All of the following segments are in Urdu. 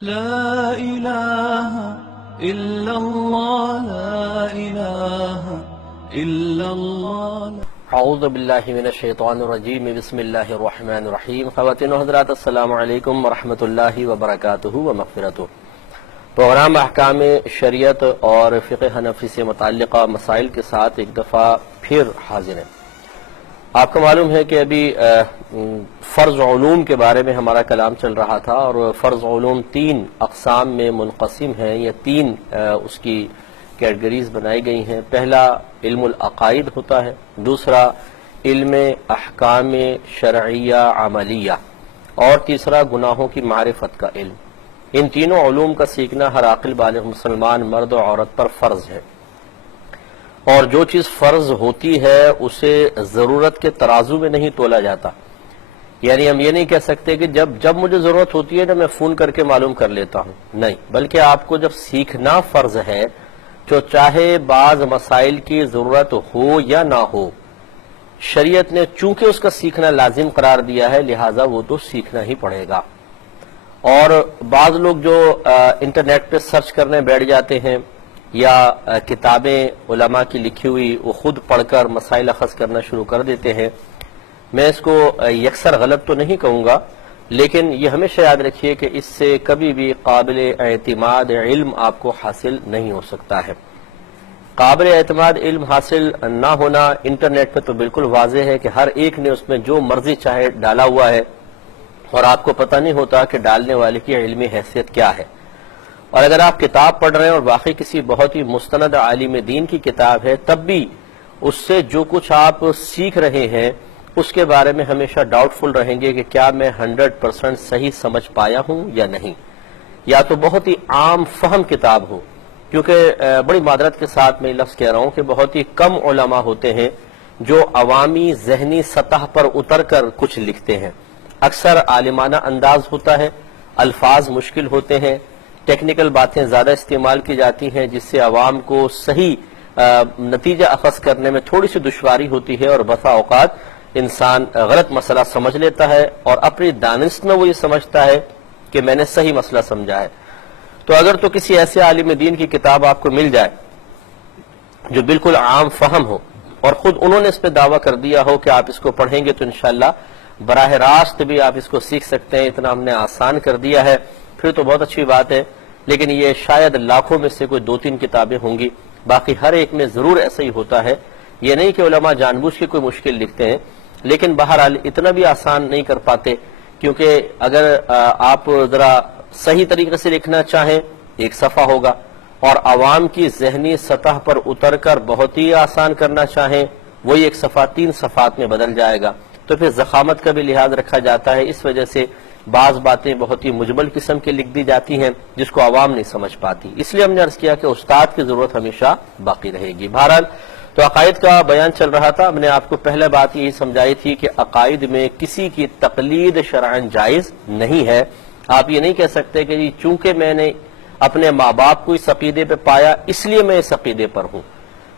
لا إله إلا الله لا إله إلا الله اعوذ باللہ من الشیطان الرجیم بسم اللہ الرحمن الرحیم۔ خواتین و حضرات السلام علیکم ورحمۃ اللہ وبرکاتہ و مغفرتہ۔ پروگرام احکام شریعت اور فقہ حنفی سے متعلقہ مسائل کے ساتھ ایک دفعہ پھر حاضر ہیں۔ آپ کو معلوم ہے کہ ابھی فرض علوم کے بارے میں ہمارا کلام چل رہا تھا، اور فرض علوم تین اقسام میں منقسم ہیں، یا تین اس کی کیٹگریز بنائی گئی ہیں۔ پہلا علم العقائد ہوتا ہے، دوسرا علم احکام شرعیہ عملیہ، اور تیسرا گناہوں کی معرفت کا علم۔ ان تینوں علوم کا سیکھنا ہر عاقل بالغ مسلمان مرد و عورت پر فرض ہے، اور جو چیز فرض ہوتی ہے اسے ضرورت کے ترازو میں نہیں تولا جاتا۔ یعنی ہم یہ نہیں کہہ سکتے کہ جب مجھے ضرورت ہوتی ہے نا میں فون کر کے معلوم کر لیتا ہوں، نہیں، بلکہ آپ کو جب سیکھنا فرض ہے، جو چاہے بعض مسائل کی ضرورت ہو یا نہ ہو، شریعت نے چونکہ اس کا سیکھنا لازم قرار دیا ہے، لہٰذا وہ تو سیکھنا ہی پڑے گا۔ اور بعض لوگ جو انٹرنیٹ پہ سرچ کرنے بیٹھ جاتے ہیں، یا کتابیں علماء کی لکھی ہوئی وہ خود پڑھ کر مسائل اخذ کرنا شروع کر دیتے ہیں، میں اس کو یکسر غلط تو نہیں کہوں گا، لیکن یہ ہمیشہ یاد رکھیے کہ اس سے کبھی بھی قابل اعتماد علم آپ کو حاصل نہیں ہو سکتا ہے۔ قابل اعتماد علم حاصل نہ ہونا انٹرنیٹ پہ تو بالکل واضح ہے کہ ہر ایک نے اس میں جو مرضی چاہے ڈالا ہوا ہے، اور آپ کو پتہ نہیں ہوتا کہ ڈالنے والے کی علمی حیثیت کیا ہے۔ اور اگر آپ کتاب پڑھ رہے ہیں اور واقعی کسی بہت ہی مستند عالم دین کی کتاب ہے، تب بھی اس سے جو کچھ آپ سیکھ رہے ہیں اس کے بارے میں ہمیشہ ڈاؤٹ فل رہیں گے کہ کیا میں 100% صحیح سمجھ پایا ہوں یا نہیں، یا تو بہت ہی عام فہم کتاب ہو، کیونکہ بڑی معذرت کے ساتھ میں لفظ کہہ رہا ہوں کہ بہت ہی کم علماء ہوتے ہیں جو عوامی ذہنی سطح پر اتر کر کچھ لکھتے ہیں۔ اکثر عالمانہ انداز ہوتا ہے، الفاظ مشکل ہوتے ہیں، ٹیکنیکل باتیں زیادہ استعمال کی جاتی ہیں، جس سے عوام کو صحیح نتیجہ اخذ کرنے میں تھوڑی سی دشواری ہوتی ہے، اور بسا اوقات انسان غلط مسئلہ سمجھ لیتا ہے اور اپنی دانست میں وہ یہ سمجھتا ہے کہ میں نے صحیح مسئلہ سمجھا ہے۔ تو اگر تو کسی ایسے عالم دین کی کتاب آپ کو مل جائے جو بالکل عام فہم ہو، اور خود انہوں نے اس پہ دعویٰ کر دیا ہو کہ آپ اس کو پڑھیں گے تو انشاءاللہ براہ راست بھی آپ اس کو سیکھ سکتے ہیں، اتنا ہم نے آسان کر دیا ہے، پھر تو بہت اچھی بات ہے۔ لیکن یہ شاید لاکھوں میں سے کوئی 2-3 کتابیں ہوں گی، باقی ہر ایک میں ضرور ایسا ہی ہوتا ہے۔ یہ نہیں کہ علماء جان بوجھ کے کوئی مشکل لکھتے ہیں، لیکن بہرحال اتنا بھی آسان نہیں کر پاتے، کیونکہ اگر آپ ذرا صحیح طریقے سے لکھنا چاہیں ایک صفحہ ہوگا، اور عوام کی ذہنی سطح پر اتر کر بہت ہی آسان کرنا چاہیں وہی ایک صفحہ 3 صفحات میں بدل جائے گا۔ تو پھر ضخامت کا بھی لحاظ رکھا جاتا ہے، اس وجہ سے بعض باتیں بہت ہی مجمل قسم کی لکھ دی جاتی ہیں جس کو عوام نہیں سمجھ پاتی، اس لیے ہم نے عرض کیا کہ استاد کی ضرورت ہمیشہ باقی رہے گی۔ بہرحال تو عقائد کا بیان چل رہا تھا، ہم نے آپ کو پہلے بات یہی سمجھائی تھی کہ عقائد میں کسی کی تقلید شرعاً جائز نہیں ہے۔ آپ یہ نہیں کہہ سکتے کہ جی چونکہ میں نے اپنے ماں باپ کو اس عقیدے پہ پایا اس لیے میں اس عقیدے پر ہوں۔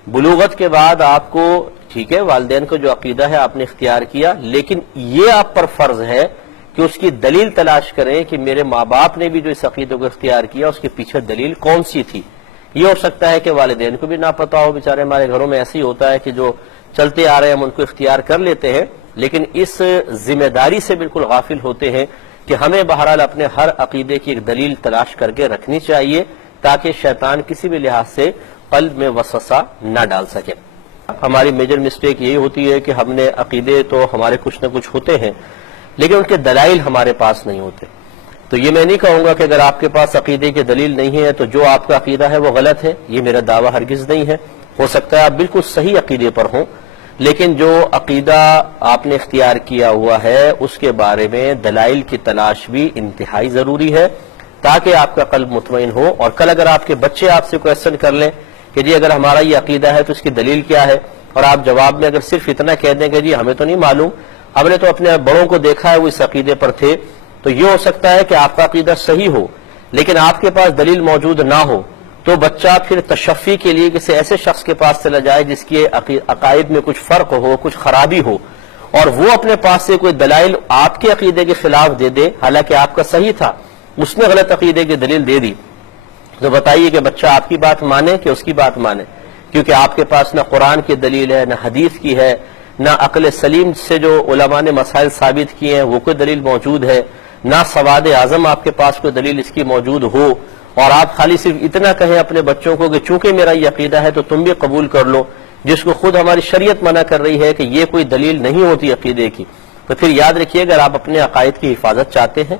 بلوغت کے بعد آپ کو ٹھیک ہے والدین کو جو عقیدہ ہے آپ نے اختیار کیا، لیکن یہ آپ پر فرض ہے کہ اس کی دلیل تلاش کریں کہ میرے ماں باپ نے بھی جو اس عقیدے کو اختیار کیا اس کے پیچھے دلیل کون سی تھی۔ یہ ہو سکتا ہے کہ والدین کو بھی نہ پتا ہو، بیچارے ہمارے گھروں میں ایسے ہی ہوتا ہے کہ جو چلتے آ رہے ہیں ہم ان کو اختیار کر لیتے ہیں، لیکن اس ذمہ داری سے بالکل غافل ہوتے ہیں کہ ہمیں بہرحال اپنے ہر عقیدے کی ایک دلیل تلاش کر کے رکھنی چاہیے، تاکہ شیطان کسی بھی لحاظ سے قلب میں وسوسہ نہ ڈال سکے۔ ہماری میجر مسٹیک یہی ہوتی ہے کہ ہم نے عقیدے تو ہمارے کچھ نہ کچھ ہوتے ہیں، لیکن ان کے دلائل ہمارے پاس نہیں ہوتے۔ تو یہ میں نہیں کہوں گا کہ اگر آپ کے پاس عقیدے کی دلیل نہیں ہے تو جو آپ کا عقیدہ ہے وہ غلط ہے، یہ میرا دعویٰ ہرگز نہیں ہے۔ ہو سکتا ہے آپ بالکل صحیح عقیدے پر ہوں، لیکن جو عقیدہ آپ نے اختیار کیا ہوا ہے اس کے بارے میں دلائل کی تلاش بھی انتہائی ضروری ہے، تاکہ آپ کا قلب مطمئن ہو۔ اور کل اگر آپ کے بچے آپ سے کویسچن کر لیں کہ جی اگر ہمارا یہ عقیدہ ہے تو اس کی دلیل کیا ہے، اور آپ جواب میں اگر صرف اتنا کہہ دیں کہ جی ہمیں تو نہیں معلوم، ہم نے تو اپنے بڑوں کو دیکھا ہے وہ اس عقیدے پر تھے، تو یہ ہو سکتا ہے کہ آپ کا عقیدہ صحیح ہو لیکن آپ کے پاس دلیل موجود نہ ہو، تو بچہ پھر تشفی کے لیے کسی ایسے شخص کے پاس چلا جائے جس کے عقائد میں کچھ فرق ہو، کچھ خرابی ہو، اور وہ اپنے پاس سے کوئی دلائل آپ کے عقیدے کے خلاف دے دے، حالانکہ آپ کا صحیح تھا، اس نے غلط عقیدے کی دلیل دے دی، تو بتائیے کہ بچہ آپ کی بات مانے کہ اس کی بات مانے؟ کیونکہ آپ کے پاس نہ قرآن کی دلیل ہے، نہ حدیث کی ہے، نہ عقل سلیم سے جو علماء نے مسائل ثابت کیے ہیں وہ کوئی دلیل موجود ہے، نہ سواد اعظم آپ کے پاس کوئی دلیل اس کی موجود ہو، اور آپ خالی صرف اتنا کہیں اپنے بچوں کو کہ چونکہ میرا یہ عقیدہ ہے تو تم بھی قبول کر لو، جس کو خود ہماری شریعت منع کر رہی ہے کہ یہ کوئی دلیل نہیں ہوتی عقیدے کی۔ تو پھر یاد رکھیے، اگر آپ اپنے عقائد کی حفاظت چاہتے ہیں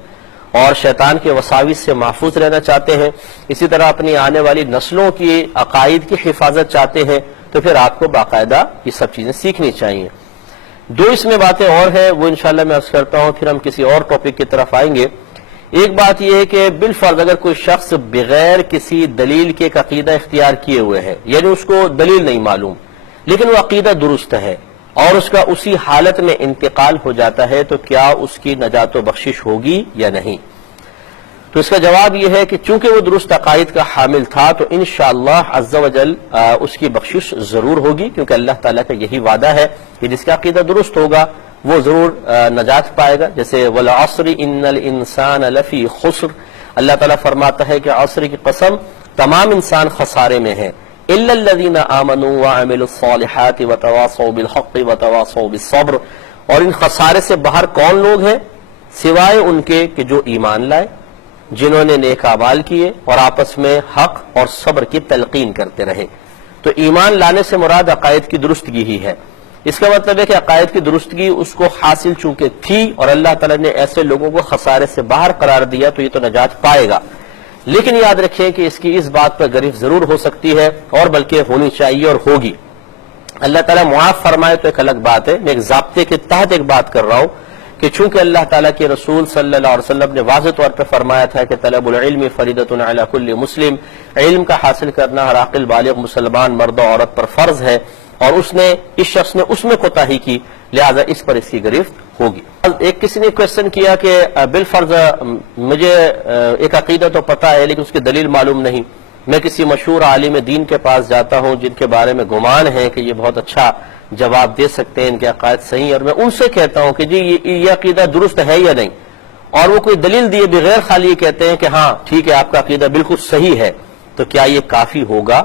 اور شیطان کے وساوس سے محفوظ رہنا چاہتے ہیں، اسی طرح اپنی آنے والی نسلوں کی عقائد کی حفاظت چاہتے ہیں، تو پھر آپ کو باقاعدہ یہ سب چیزیں سیکھنی چاہیے۔ دو اس میں باتیں اور ہیں، وہ انشاءاللہ میں عرض کرتا ہوں، پھر ہم کسی اور ٹاپک کی طرف آئیں گے۔ ایک بات یہ ہے کہ بالفرض اگر کوئی شخص بغیر کسی دلیل کے ایک عقیدہ اختیار کیے ہوئے ہے، یعنی اس کو دلیل نہیں معلوم لیکن وہ عقیدہ درست ہے اور اس کا اسی حالت میں انتقال ہو جاتا ہے، تو کیا اس کی نجات و بخشش ہوگی یا نہیں؟ تو اس کا جواب یہ ہے کہ چونکہ وہ درست عقائد کا حامل تھا تو انشاءاللہ عز و جل اس کی بخشش ضرور ہوگی، کیونکہ اللہ تعالیٰ کا یہی وعدہ ہے کہ جس کا عقیدہ درست ہوگا وہ ضرور نجات پائے گا۔ جیسے وَالْعَصْرِ إِنَّ الْإِنسَانَ لَفِي خُسْرٍ، اللہ تعالیٰ فرماتا ہے کہ عصر کی قسم، تمام انسان خسارے میں ہیں، إِلَّا الَّذِينَ آمَنُوا وَعَمِلُوا الصَّالِحَاتِ وَتَوَاصَوْا بِالْحَقِّ وَتَوَاصَوْا بِالصَّبْرِ، اور ان خسارے سے باہر کون لوگ ہیں؟ سوائے ان کے کہ جو ایمان لائے، جنہوں نے نیک اعمال کیے اور آپس میں حق اور صبر کی تلقین کرتے رہے۔ تو ایمان لانے سے مراد عقائد کی درستگی ہی ہے۔ اس کا مطلب ہے کہ عقائد کی درستگی اس کو حاصل چونکہ تھی اور اللہ تعالیٰ نے ایسے لوگوں کو خسارے سے باہر قرار دیا تو یہ تو نجات پائے گا، لیکن یاد رکھیں کہ اس کی اس بات پر گرفت ضرور ہو سکتی ہے، اور بلکہ ہونی چاہیے اور ہوگی۔ اللہ تعالیٰ معاف فرمائے تو ایک الگ بات ہے، میں ایک ضابطے کے تحت ایک بات کر رہا ہوں کہ چونکہ اللہ تعالیٰ کے رسول صلی اللہ علیہ وسلم نے واضح طور پر فرمایا تھا کہ طلب العلم فریضۃ علی کل مسلم، علم کا حاصل کرنا ہر عاقل بالغ مسلمان مرد و عورت پر فرض ہے، اور اس شخص نے اس میں کوتاہی کی، لہذا اس پر اس کی گرفت ہوگی۔ ایک کسی نے کویسچن کیا کہ بالفرض مجھے ایک عقیدہ تو پتہ ہے لیکن اس کی دلیل معلوم نہیں، میں کسی مشہور عالم دین کے پاس جاتا ہوں جن کے بارے میں گمان ہے کہ یہ بہت اچھا جواب دے سکتے ہیں، ان کے عقائد صحیح ہیں، اور میں ان سے کہتا ہوں کہ جی یہ عقیدہ درست ہے یا نہیں، اور وہ کوئی دلیل دیے بغیر خالی یہ کہتے ہیں کہ ہاں ٹھیک ہے آپ کا عقیدہ بالکل صحیح ہے، تو کیا یہ کافی ہوگا؟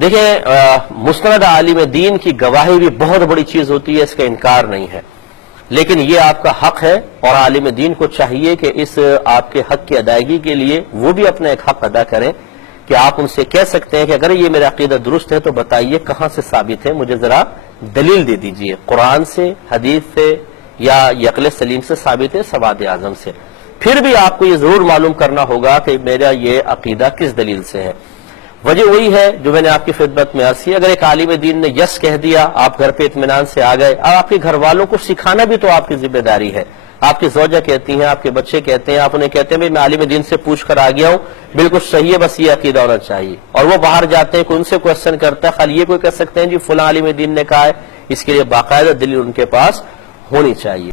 دیکھیں، مستند عالم دین کی گواہی بھی بہت بڑی چیز ہوتی ہے، اس کا انکار نہیں ہے، لیکن یہ آپ کا حق ہے اور عالم دین کو چاہیے کہ اس آپ کے حق کی ادائیگی کے لیے وہ بھی اپنا ایک حق ادا کریں کہ آپ ان سے کہہ سکتے ہیں کہ اگر یہ میرا عقیدہ درست ہے تو بتائیے کہاں سے ثابت ہے، مجھے ذرا دلیل دے دیجئے، قرآن سے، حدیث سے، یا عقل سلیم سے ثابت ہے، سواد اعظم سے۔ پھر بھی آپ کو یہ ضرور معلوم کرنا ہوگا کہ میرا یہ عقیدہ کس دلیل سے ہے۔ وجہ وہی ہے جو میں نے آپ کی خدمت میں عرض کی، اگر ایک عالم دین نے یس کہہ دیا، آپ گھر پہ اطمینان سے آ گئے، اب آپ کے گھر والوں کو سکھانا بھی تو آپ کی ذمہ داری ہے۔ آپ کی زوجہ کہتی ہیں، آپ کے بچے کہتے ہیں، آپ انہیں کہتے ہیں میں عالم دین سے پوچھ کر آ گیا ہوں، بالکل صحیح ہے، بس یہ عقیدہ ہونا چاہیے، اور وہ باہر جاتے ہیں، کوئی ان سے کوشچن کرتا ہے، خالی یہ کوئی کہہ سکتے ہیں جی فلاں عالم دین نے کہا ہے، اس کے لیے باقاعدہ دلیل ان کے پاس ہونی چاہیے۔